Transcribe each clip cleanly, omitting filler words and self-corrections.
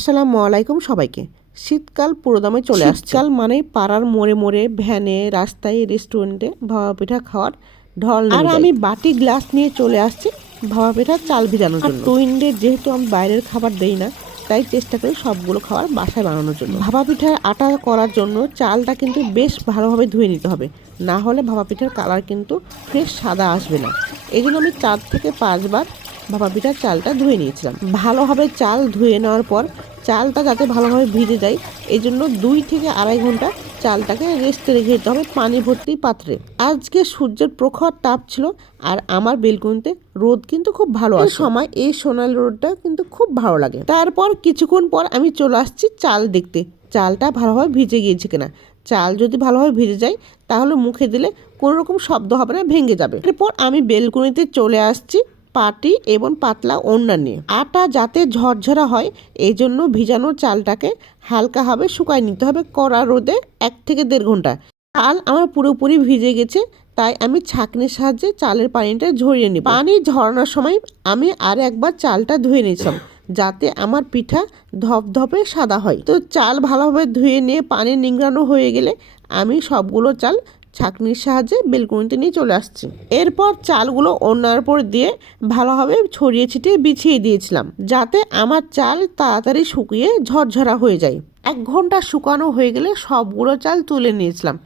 আসসালামু আলাইকুম সবাইকে। শীতকাল পুরোদমে চলে আসছে। শীতকাল মানে পাড়ার মোড়ে মোড়ে, ভ্যানে, রাস্তায়, রেস্টুরেন্টে ভাপা পিঠা খাওয়ার ঢল নেমে যায়। আর আমি বাটি গ্লাস নিয়ে চলে আসছি ভাপা পিঠার চাল ভিজানোর জন্য। টুইনডে যেহেতু আমি বাইরের খাবার দেই না, তাই চেষ্টা করি সবগুলো খাবার বাসায় বানানোর জন্য। ভাপা পিঠার আটা করার জন্য চালটা কিন্তু বেশ ভালোভাবে ধুয়ে নিতে হবে, না হলে ভাপা পিঠার কালার কিন্তু ফ্রেশ সাদা আসবে না। এই জন্য আমি 4 থেকে 5 বার ভাপা পিঠার চালটা ধুয়ে নিয়েছিলাম। ভালোভাবে চাল ধুয়ে নেওয়ার পর চালটা যাতে ভালোভাবে ভিজে যায়, এই জন্য 2 থেকে আড়াই ঘন্টা চালটাকে রেস্টে রেখে দিতে হবে পানি ভর্তি পাত্রে। আজকে সূর্যের প্রখর তাপ ছিল, আর আমার বেলকুনিতে রোদ কিন্তু খুব ভালো আসে। সময় এই সোনালি রোদটা কিন্তু খুব ভালো লাগে। তারপর কিছুক্ষণ পর আমি চলে আসছি চাল দেখতে, চালটা ভালোভাবে ভিজে গিয়েছে কিনা। চাল যদি ভালোভাবে ভিজে যায় তাহলে মুখে দিলে কোনো রকম শব্দ হবে না, ভেঙে যাবে। এরপর আমি বেলকুনিতে চলে আসছি পাটি এবং পাতলা ওড়না নিয়ে। আটা যাতে ঝরঝরা হয় এই জন্য ভিজানো চালটাকে হালকাভাবে শুকায় নিতে হবে কড়া রোদে 1 থেকে 1.5 ঘন্টা। চাল আমার পুরোপুরি ভিজে গেছে, তাই আমি ছাঁকনির সাহায্যে চালের পানিটা ঝরিয়ে নিই। পানি ঝরানোর সময় আমি আর একবার চালটা ধুয়ে নিয়েছিলাম, যাতে আমার পিঠা ধপধপে সাদা হয়। তো চাল ভালোভাবে ধুয়ে নিয়ে পানি নিংড়ানো হয়ে গেলে আমি সবগুলো চাল ছাঁকনির সাহায্যে বেলকুনিতে নিয়ে চলে আসছি। এরপর চালগুলো ওড়নার উপর দিয়ে ভালোভাবে ছড়িয়ে ছিটিয়ে বিছিয়ে দিয়েছিলাম, যাতে আমার চাল তাড়াতাড়ি শুকিয়ে ঝরঝরা হয়ে যায়। 1 ঘন্টা শুকানো হয়ে গেলে সবগুলো চাল তুলে নিয়েছিলাম।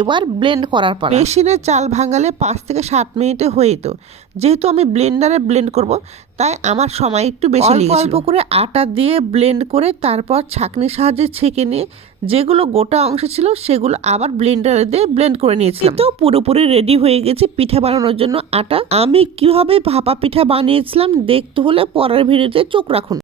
এবার ব্লেন্ড করার পর মেশিনে চাল ভাঙালে 5 থেকে 7 মিনিটে হয়ে যেত। যেহেতু আমি ব্লেন্ডারে ব্লেন্ড করব, তাই আমার সময় একটু বেশি লেগেছিল। অল্প করে আটা দিয়ে ব্লেন্ড করে তারপর ছাঁকনির সাহায্যে ছেঁকে নিয়ে যেগুলো গোটা অংশ ছিল সেগুলো আবার ব্লেন্ডারে দিয়ে ব্লেন্ড করে নিয়েছিলাম। তো পুরোপুরি রেডি হয়ে গেছে পিঠা বানানোর জন্য আটা। আমি কিভাবে ভাপা পিঠা বানিয়েছিলাম দেখতে হলে পরের ভিডিওতে চোখ রাখুন।